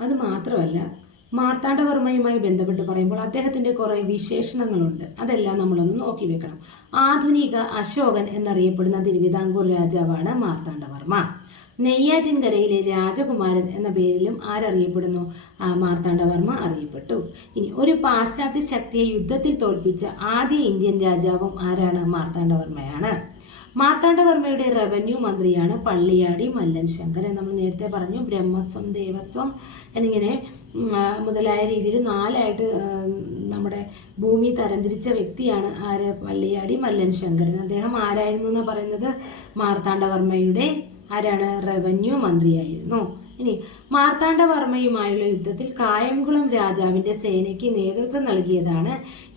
അത് മാത്രമല്ല മാർത്താണ്ഡവർമ്മയുമായി ബന്ധപ്പെട്ട് പറയുമ്പോൾ അദ്ദേഹത്തിന്റെ കുറേ വിശേഷണങ്ങളുണ്ട്. അതെല്ലാം നമ്മളൊന്ന് നോക്കി വെക്കണം. ആധുനിക അശോകൻ എന്നറിയപ്പെടുന്ന തിരുവിതാംകൂർ രാജാവാണ് മാർത്താണ്ഡവർമ്മ നെയ്യാറ്റിൻകരയിലെ രാജകുമാരൻ എന്ന പേരിലും ആരറിയപ്പെടുന്നു? മാർത്താണ്ഡവർമ്മ അറിയപ്പെട്ടു. ഇനി ഒരു പാശ്ചാത്യ ശക്തിയെ യുദ്ധത്തിൽ തോൽപ്പിച്ച ആദ്യ ഇന്ത്യൻ രാജാവും ആരാണ്? മാർത്താണ്ഡവർമ്മയാണ് മാർത്താണ്ഡവർമ്മയുടെ റവന്യൂ മന്ത്രിയാണ് പള്ളിയാടി മല്ലൻ ശങ്കരൻ. നമ്മൾ നേരത്തെ പറഞ്ഞു ബ്രഹ്മസ്വം ദേവസ്വം എന്നിങ്ങനെ മുതലായ രീതിയിൽ നാലായിട്ട് നമ്മുടെ ഭൂമി തരംതിരിച്ച വ്യക്തിയാണ് ആര്? പള്ളിയാടി മല്ലൻ ശങ്കരൻ. അദ്ദേഹം ആരായിരുന്നു എന്ന് പറയുന്നത്? മാർത്താണ്ഡവർമ്മയുടെ ആരാണ്? റവന്യൂ മന്ത്രിയായിരുന്നു. ഇനി മാർത്താണ്ഡവർമ്മയുമായുള്ള യുദ്ധത്തിൽ കായംകുളം രാജാവിന്റെ സേനയ്ക്ക് നേതൃത്വം നൽകിയതാണ്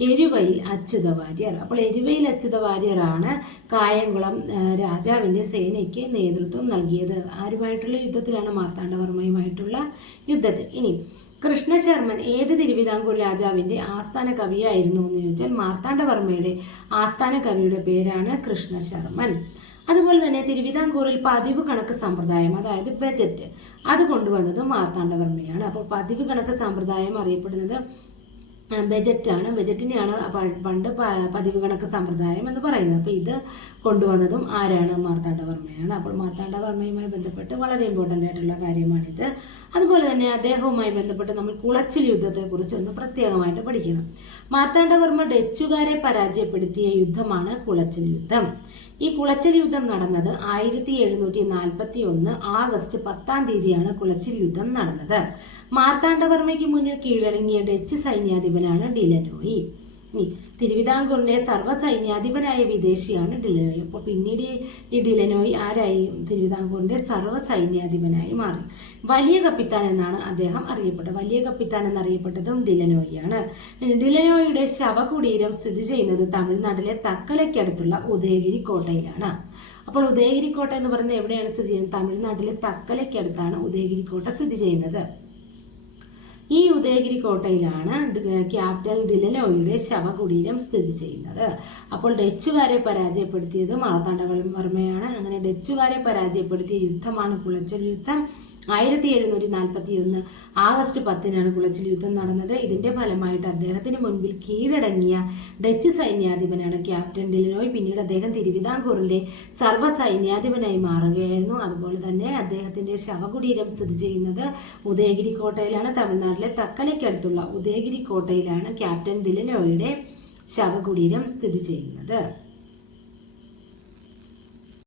എരുവയിൽ അച്യുത വാര്യർ അപ്പോൾ എരുവയിൽ അച്യുത വാര്യറാണ് കായംകുളം രാജാവിന്റെ സേനയ്ക്ക് നേതൃത്വം നൽകിയത്. ആരുമായിട്ടുള്ള യുദ്ധത്തിലാണ് മാർത്താണ്ഡവർമ്മയുമായിട്ടുള്ള യുദ്ധത്തിൽ. ഇനി കൃഷ്ണശർമ്മൻ ഏത് തിരുവിതാംകൂർ രാജാവിന്റെ ആസ്ഥാന കവിയായിരുന്നു എന്ന് ചോദിച്ചാൽ മാർത്താണ്ഡവർമ്മയുടെ ആസ്ഥാന കവിയുടെ പേരാണ് കൃഷ്ണശർമ്മൻ. അതുപോലെ തന്നെ തിരുവിതാംകൂറിൽ പതിവ് കണക്ക് സമ്പ്രദായം അതായത് ബജറ്റ് അത് കൊണ്ടുവന്നത് മാർത്താണ്ഡവർമ്മയാണ്. അപ്പോൾ പതിവ് കണക്ക് സമ്പ്രദായം അറിയപ്പെടുന്നത് ബജറ്റാണ്. ബജറ്റിനെയാണ് പണ്ട് പതിവ് കണക്ക് സമ്പ്രദായം എന്ന് പറയുന്നത്. അപ്പോൾ ഇത് കൊണ്ടുവന്നതും ആരാണ്? മാർത്താണ്ഡവർമ്മയാണ് അപ്പോൾ മാർത്താണ്ഡവർമ്മയുമായി ബന്ധപ്പെട്ട് വളരെ ഇമ്പോർട്ടന്റ് ആയിട്ടുള്ള കാര്യമാണിത്. അതുപോലെ തന്നെ അദ്ദേഹവുമായി ബന്ധപ്പെട്ട് നമ്മൾ കുളച്ചിൽ യുദ്ധത്തെക്കുറിച്ച് ഒന്ന് പ്രത്യേകമായിട്ട് പഠിക്കണം. മാർത്താണ്ഡവർമ്മ ഡച്ചുകാരെ പരാജയപ്പെടുത്തിയ യുദ്ധമാണ് കുളച്ചിൽ യുദ്ധം. ഈ കുളച്ചിൽ യുദ്ധം നടന്നത് ആയിരത്തി എഴുന്നൂറ്റി നാൽപ്പത്തി ഒന്ന് ആഗസ്റ്റ് പത്താം തീയതിയാണ് കുളച്ചിൽ യുദ്ധം നടന്നത്. മാർത്താണ്ഡവർമ്മയ്ക്ക് മുന്നിൽ കീഴടങ്ങിയ ഡച്ച് സൈന്യാധിപനാണ് ഡിലനോയി ഇനി തിരുവിതാംകൂറിന്റെ സർവസൈന്യാധിപനായ വിദേശിയാണ് ഡിലനോയി അപ്പോൾ പിന്നീട് ഈ- ഡിലനോയി ആരായി? തിരുവിതാംകൂറിന്റെ സർവസൈന്യാധിപനായി മാറി. വലിയ കപ്പിത്താൻ എന്നാണ് അദ്ദേഹം അറിയപ്പെട്ടത്. വലിയ കപ്പിത്താൻ എന്നറിയപ്പെട്ടതും ഡിലനോയിയാണ് ഡിലനോയിയുടെ ശവകുടീരം സ്ഥിതി ചെയ്യുന്നത് തമിഴ്നാട്ടിലെ തക്കലയ്ക്കടുത്തുള്ള ഉദയഗിരി കോട്ടയിലാണ് അപ്പോൾ ഉദയഗിരി കോട്ട എന്ന് പറയുന്നത് എവിടെയാണ് സ്ഥിതി ചെയ്യുന്നത്? തമിഴ്നാട്ടിലെ തക്കലയ്ക്കടുത്താണ് ഉദയഗിരി കോട്ട സ്ഥിതി ചെയ്യുന്നത്. ഈ ഉദയഗിരി കോട്ടയിലാണ് ക്യാപ്റ്റൻ ഡിലനോയുടെ ശവകുടീരം സ്ഥിതി ചെയ്യുന്നത്. അപ്പോൾ ഡച്ചുകാരെ പരാജയപ്പെടുത്തിയത് മാർത്താണ്ഡവർമ്മയാണ് അങ്ങനെ ഡച്ചുകാരെ പരാജയപ്പെടുത്തിയ യുദ്ധമാണ് കുളച്ചൽ യുദ്ധം. ആയിരത്തി എഴുന്നൂറ്റി നാൽപ്പത്തി ഒന്ന് ആഗസ്റ്റ് പത്തിനാണ് കുളച്ചിൽ യുദ്ധം നടന്നത്. ഇതിന്റെ ഫലമായിട്ട് അദ്ദേഹത്തിന് മുൻപിൽ കീഴടങ്ങിയ ഡച്ച് സൈന്യാധിപനാണ് ക്യാപ്റ്റൻ ഡിലിനോയ് പിന്നീട് അദ്ദേഹം തിരുവിതാംകൂറിന്റെ സർവ സൈന്യാധിപനായി മാറുകയായിരുന്നു. അതുപോലെ തന്നെ അദ്ദേഹത്തിന്റെ ശവകുടീരം സ്ഥിതി ചെയ്യുന്നത് ഉദയഗിരി കോട്ടയിലാണ് തമിഴ്നാട്ടിലെ തക്കലയ്ക്കടുത്തുള്ള ഉദയഗിരി കോട്ടയിലാണ് ക്യാപ്റ്റൻ ഡിലനോയുടെ ശവകുടീരം സ്ഥിതി ചെയ്യുന്നത്.